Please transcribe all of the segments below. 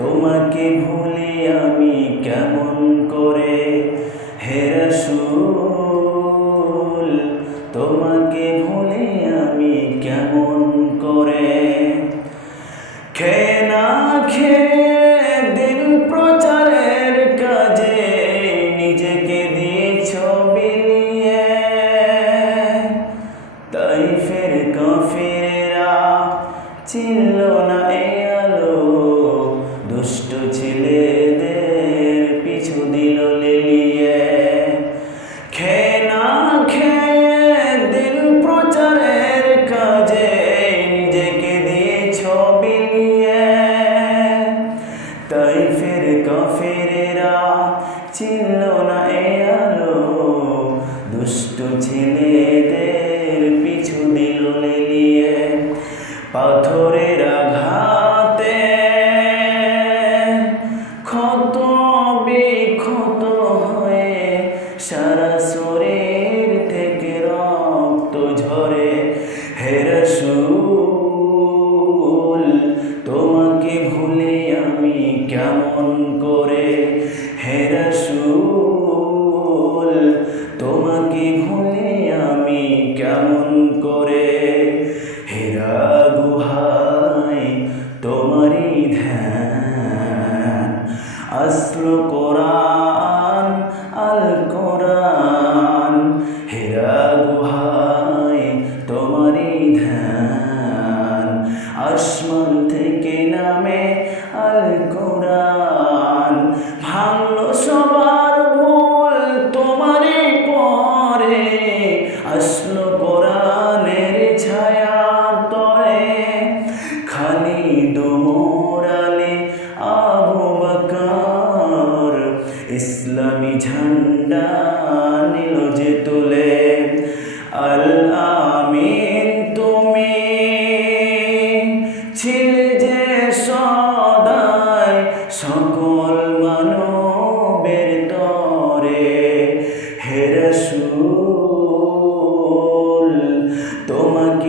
তোমাকে ভুলি আমি কেমন করে? হে রাসূল, তোমাকে ভুলি আমি কেমন করে? খেয়ে না খেয়ে দিন প্রচারের কাজে নিজেকে দিয়েছ বিলিয়ে তাই ফের কাফিরেরা চিনল না এই ঝরে। হে রাসূল, তোমাকে ভুলে আমি কেমন করে? হে রাসূল, তোমাকে ভুলে আমি কেমন করে? হেরা গুহায় তোমারই ধ্যান। আসলো কোরআন, আল কোরআন। থেকে নামে আল কোরআন। ভাঙলো সবার ভুল তোমারই পরে, আসলো কোরআনের ছায়া তরে খালি দোমরালে আবু বকর, ইসলামী ঝান্ডা নিল যে তুলে। আল আমিন তুমি ছিলে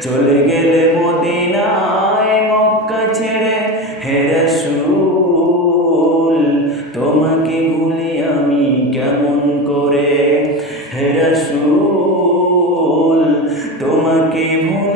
চলে গেলে মদিনায় মক্কা ছেড়ে হেরে সুল তোমাকে ভুলি আমি কেমন করে? হেরে তোমাকে ভুলি